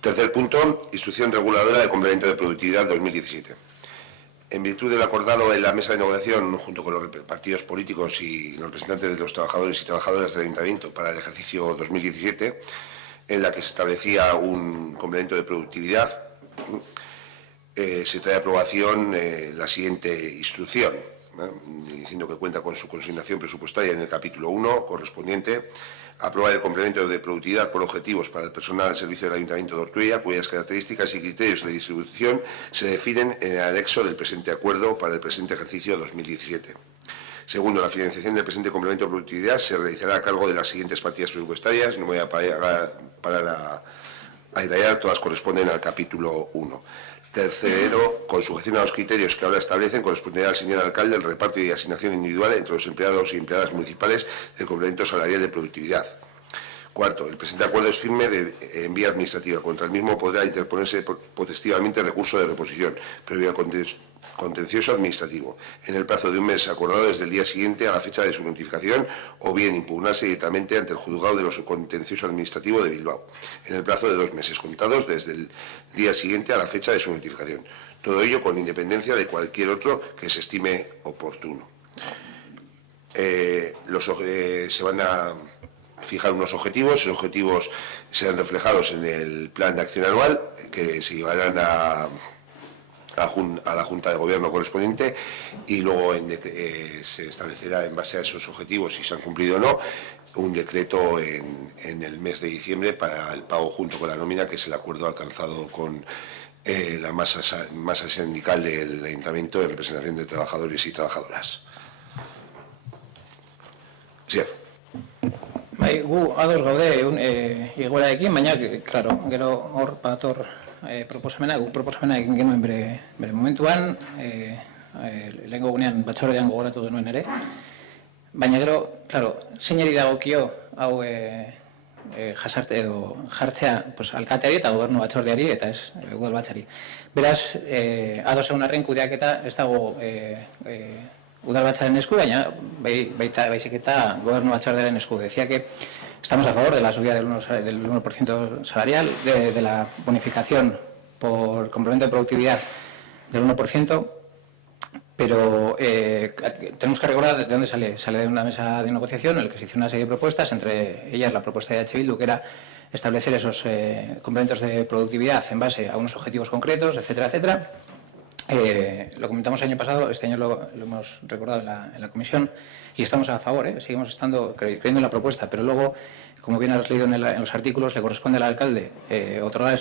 Tercer punto, instrucción reguladora de complemento de productividad 2017. En virtud del acordado en la mesa de negociación, junto con los partidos políticos y los representantes de los trabajadores y trabajadoras del Ayuntamiento para el ejercicio 2017, en la que se establecía un complemento de productividad, se trae a aprobación la siguiente instrucción, diciendo que cuenta con su consignación presupuestaria en el capítulo 1 correspondiente: aprobar el complemento de productividad por objetivos para el personal al servicio del Ayuntamiento de Ortuella, cuyas características y criterios de distribución se definen en el anexo del presente acuerdo para el presente ejercicio 2017. Segundo, la financiación del presente complemento de productividad se realizará a cargo de las siguientes partidas presupuestarias. No me voy a parar a detallar, todas corresponden al capítulo 1. Tercero, con sujeción a los criterios que ahora establecen, corresponderá al señor alcalde el reparto y asignación individual entre los empleados y empleadas municipales del complemento salarial de productividad. Cuarto, el presente acuerdo es firme en vía administrativa. Contra el mismo podrá interponerse potestivamente recurso de reposición, previo al contencioso administrativo, en el plazo de un mes acordado desde el día siguiente a la fecha de su notificación, o bien impugnarse directamente ante el juzgado de lo contencioso administrativo de Bilbao, en el plazo de 2 meses contados desde el día siguiente a la fecha de su notificación. Todo ello con independencia de cualquier otro que se estime oportuno. Se van a fijar unos objetivos. Esos objetivos serán reflejados en el plan de acción anual, que se llevarán a la Junta de Gobierno correspondiente, y luego se establecerá, en base a esos objetivos, si se han cumplido o no, un decreto en el mes de diciembre para el pago junto con la nómina, que es el acuerdo alcanzado con la masa sindical del Ayuntamiento en representación de trabajadores y trabajadoras. Sí. Bai, gu ados gaude igoerarekin, baina, claro, gero hor badator proposamena egin genuen bere momentuan, lehengo gunean batzordean gogoratu genuen ere, baina gero, claro, zeinari dagokio hau jasarte edo jartzea alkateari eta gobernu batzordeari eta ez udalbatzari. Beraz, ados egun arren kudeaketa ez dago udalbatzaren esku, baina baizik eta gobernu batzordearen esku. Decía que estamos a favor de la subida del 1% salarial, de la bonificación por complemento de productividad del 1%, pero tenemos que recordar de dónde sale. Sale de una mesa de negociación en la que se hizo una serie de propuestas, entre ellas la propuesta de H. Bildu, que era establecer esos complementos de productividad en base a unos objetivos concretos, etcétera, etcétera. Lo comentamos el año pasado, este año lo hemos recordado en la comisión y estamos a favor, seguimos estando creyendo en la propuesta, pero luego, como bien has leído en los artículos, le corresponde al alcalde otorgar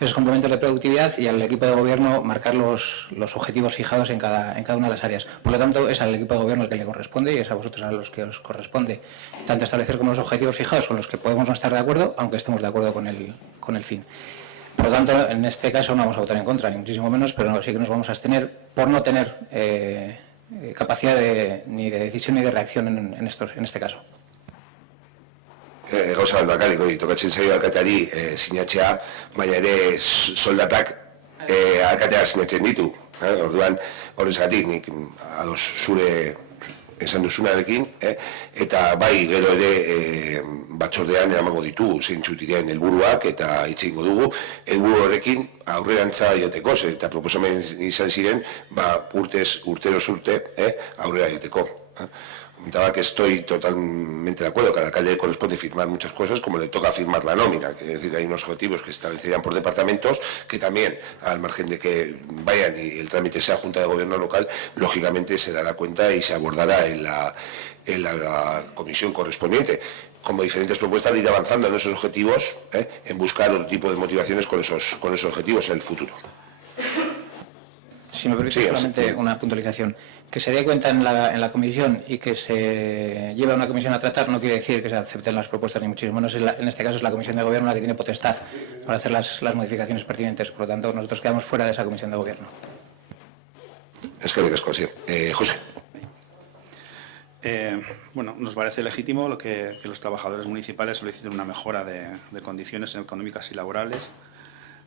esos complementos de productividad y al equipo de gobierno marcar los objetivos fijados en cada una de las áreas. Por lo tanto, es al equipo de gobierno al que le corresponde y es a vosotros a los que os corresponde tanto establecer como los objetivos fijados con los que podemos no estar de acuerdo, aunque estemos de acuerdo con el fin. Por lo tanto, en este caso no vamos a votar en contra, ni muchísimo menos, pero sí que nos vamos a abstener por no tener capacidad ni de decisión ni de reacción en este caso. Gauza bat bakarrik, tokatzen zaio alkateari sinatzea, baina ere soldatak alkatea sinatzen ditu. Orduan, horrezgatik, nik ados zure esan duzunarekin, eta bai gero ere batzordean eramango ditugu zeintzuk diren helburuak eta hitz egingo dugu helburu horrekin aurrerantza joateko, eta proposamen izan ziren urteroz urte aurrera joateko. Comentaba que estoy totalmente de acuerdo que al alcalde le corresponde firmar muchas cosas, como le toca firmar la nómina. Es decir, hay unos objetivos que se establecerían por departamentos que también, al margen de que vayan y el trámite sea Junta de Gobierno local, lógicamente se dará cuenta y se abordará en la comisión correspondiente, como diferentes propuestas de ir avanzando en esos objetivos, en buscar otro tipo de motivaciones con esos objetivos en el futuro. Si me permite solamente una puntualización. Que se dé cuenta en la comisión y que se lleve a una comisión a tratar no quiere decir que se acepten las propuestas ni muchísimo menos. En este caso es la comisión de gobierno la que tiene potestad para hacer las modificaciones pertinentes. Por lo tanto, nosotros quedamos fuera de esa comisión de gobierno. Es que sí. José. Bueno, nos parece legítimo que los trabajadores municipales soliciten una mejora de condiciones económicas y laborales,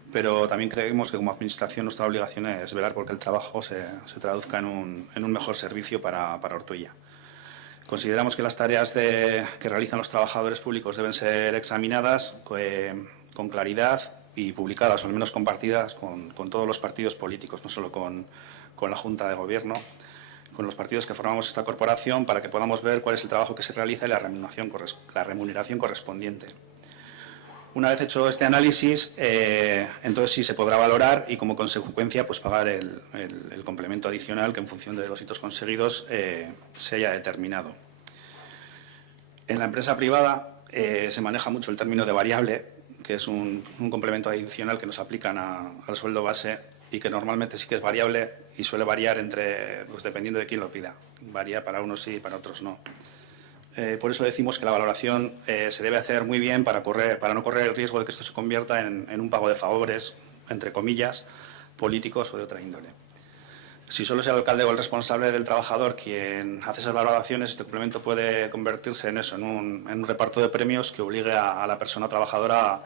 pero también creemos que como administración nuestra obligación es velar porque el trabajo se traduzca en un mejor servicio para Ortuella. Consideramos que las tareas que realizan los trabajadores públicos deben ser examinadas con claridad y publicadas, o al menos compartidas con todos los partidos políticos, no solo con la Junta de Gobierno, con los partidos que formamos esta corporación, para que podamos ver cuál es el trabajo que se realiza y la remuneración correspondiente. Una vez hecho este análisis, entonces sí se podrá valorar y, como consecuencia, pues pagar el complemento adicional que, en función de los hitos conseguidos, se haya determinado. En la empresa privada se maneja mucho el término de variable, que es un complemento adicional que nos aplican al sueldo base y que normalmente sí que es variable y suele variar pues dependiendo de quién lo pida. Varía para unos sí y para otros no. Por eso decimos que la valoración se debe hacer muy bien para no correr el riesgo de que esto se convierta en un pago de favores, entre comillas, políticos o de otra índole. Si solo es el alcalde o el responsable del trabajador quien hace esas valoraciones, este complemento puede convertirse en eso, en un reparto de premios que obligue a la persona trabajadora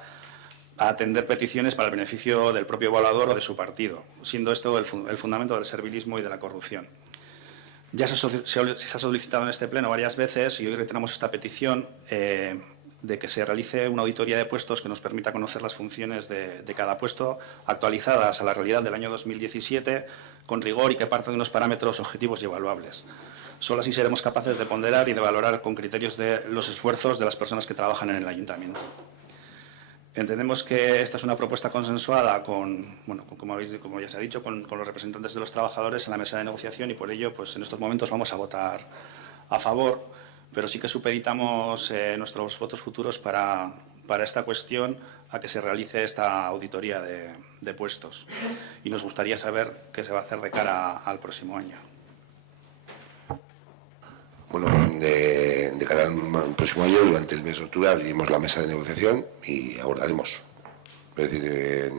a atender peticiones para el beneficio del propio evaluador o de su partido, siendo esto el fundamento del servilismo y de la corrupción. Ya se ha solicitado en este pleno varias veces, y hoy reiteramos esta petición, de que se realice una auditoría de puestos que nos permita conocer las funciones de cada puesto, actualizadas a la realidad del año 2017, con rigor y que parta de unos parámetros objetivos y evaluables. Solo así seremos capaces de ponderar y de valorar con criterios de los esfuerzos de las personas que trabajan en el ayuntamiento. Entendemos que esta es una propuesta consensuada como ya se ha dicho, con los representantes de los trabajadores en la mesa de negociación, y por ello, pues en estos momentos vamos a votar a favor, pero sí que supeditamos nuestros votos futuros para esta cuestión a que se realice esta auditoría de puestos. Y nos gustaría saber qué se va a hacer de cara al próximo año. Bueno, de cara al próximo año, durante el mes de octubre, abriremos la mesa de negociación y abordaremos. Es decir,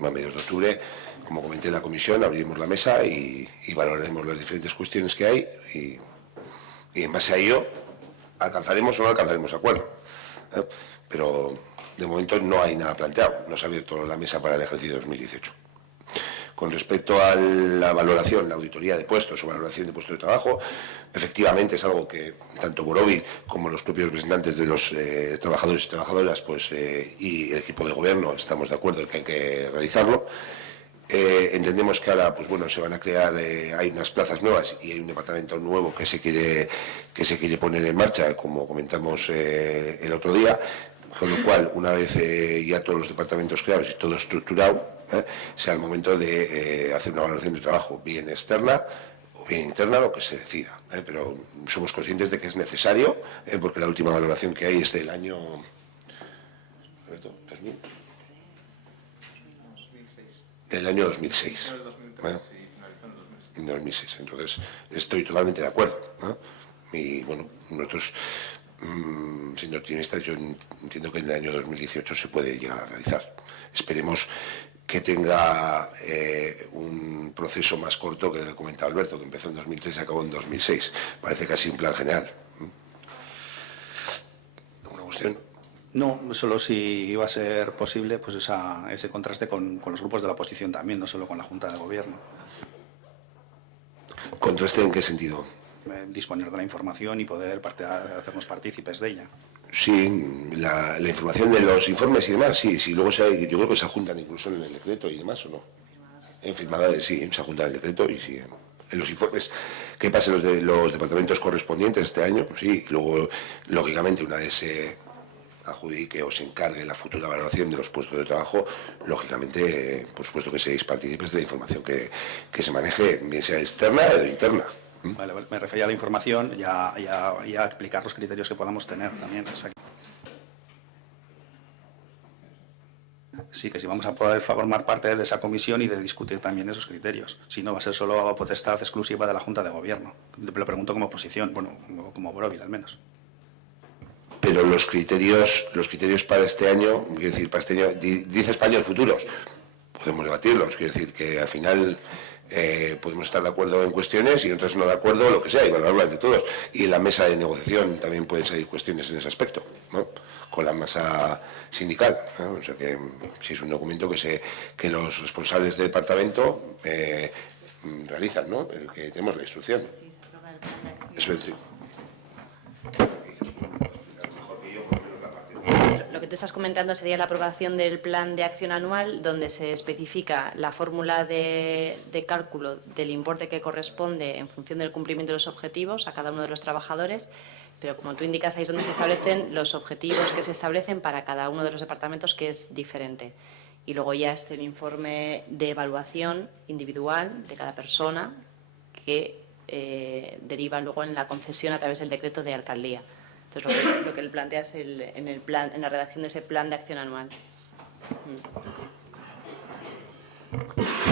a mediados de octubre, como comenté en la comisión, abriremos la mesa y valoraremos las diferentes cuestiones que hay y en base a ello alcanzaremos o no alcanzaremos acuerdo. Pero de momento no hay nada planteado, no se ha abierto la mesa para el ejercicio 2018. Con respecto a la valoración, la auditoría de puestos o valoración de puestos de trabajo, efectivamente es algo que tanto Borovil como los propios representantes de los trabajadores y trabajadoras y el equipo de gobierno estamos de acuerdo en que hay que realizarlo. Entendemos que ahora se van a crear, hay unas plazas nuevas y hay un departamento nuevo que se quiere poner en marcha, como comentamos el otro día, con lo cual, una vez ya todos los departamentos creados y todo estructurado, sea el momento de hacer una valoración de trabajo, bien externa o bien interna, lo que se decida. Pero somos conscientes de que es necesario, porque la última valoración que hay es del año 2000. Del año 2006. En 2006. Entonces, estoy totalmente de acuerdo, ¿no? Y bueno, nosotros, siendo optimistas, yo entiendo que en el año 2018 se puede llegar a realizar. Esperemos que tenga un proceso más corto que el que comentaba Alberto, que empezó en 2003 y acabó en 2006. Parece casi un plan general. ¿Alguna cuestión? No, solo si iba a ser posible pues ese contraste con los grupos de la oposición también, no solo con la Junta de Gobierno. ¿Contraste en qué sentido? Disponer de la información y poder hacernos partícipes de ella. Sí, la información de los informes y demás, sí, luego yo creo que se adjuntan incluso en el decreto y demás, ¿o no? En firmada, sí, se adjuntan en el decreto y sí, en los informes que pasen los departamentos correspondientes este año, sí, y luego, lógicamente, una vez se adjudique o se encargue la futura valoración de los puestos de trabajo, lógicamente, por supuesto que seáis partícipes de la información que se maneje, bien sea externa o interna. Vale, me refería a la información y a explicar los criterios que podamos tener también. O sea, sí, que si vamos a poder formar parte de esa comisión y de discutir también esos criterios. Si no, va a ser solo potestad exclusiva de la Junta de Gobierno. Lo pregunto como oposición, bueno, como Borovil al menos. Pero los criterios para este año, quiero decir, para este año, dice España futuros, podemos debatirlos, quiero decir que al final podemos estar de acuerdo en cuestiones y otras no de acuerdo, lo que sea, y valorarlo entre todos. Y en la mesa de negociación también pueden salir cuestiones en ese aspecto, ¿no? Con la masa sindical, ¿no? O sea que si es un documento que los responsables del departamento realizan, ¿no? El que tenemos la instrucción. Sí, se aprueba el plan de acción. Es decir, Lo que tú estás comentando sería la aprobación del plan de acción anual, donde se especifica la fórmula de cálculo del importe que corresponde en función del cumplimiento de los objetivos a cada uno de los trabajadores, pero como tú indicas, ahí es donde se establecen los objetivos que se establecen para cada uno de los departamentos, que es diferente. Y luego ya es el informe de evaluación individual de cada persona que deriva luego en la concesión a través del decreto de alcaldía. Entonces, lo que él plantea es en la redacción de ese plan de acción anual.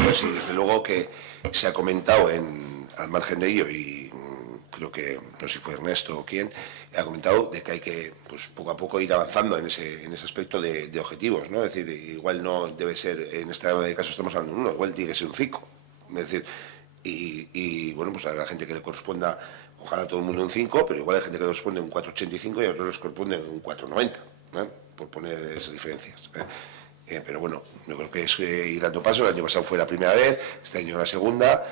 Pues sí, desde luego que se ha comentado al margen de ello, y creo que, no sé si fue Ernesto o quién, ha comentado de que hay que, pues, poco a poco ir avanzando en ese aspecto de objetivos, ¿no? Es decir, igual no debe ser, en este caso estamos hablando de 1, igual tiene que ser un 5. Es decir, y bueno, pues a la gente que le corresponda, ojalá todo el mundo un 5, pero igual hay gente que le corresponde un 4,85 y a otros les corresponde un 4,90, por poner esas diferencias. Pero bueno, yo creo que es ir dando pasos. El año pasado fue la primera vez, este año la segunda,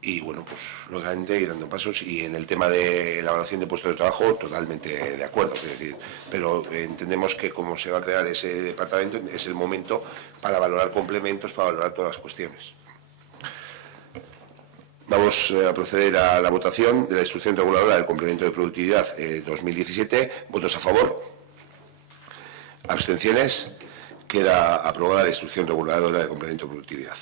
y bueno, pues lógicamente ir dando pasos. Y en el tema de la evaluación de puestos de trabajo, totalmente de acuerdo. Es decir, pero entendemos que como se va a crear ese departamento, es el momento para valorar complementos, para valorar todas las cuestiones. Vamos a proceder a la votación de la instrucción reguladora del complemento de productividad 2017. ¿Votos a favor? ¿Abstenciones? Queda aprobada la instrucción reguladora de complemento de productividad.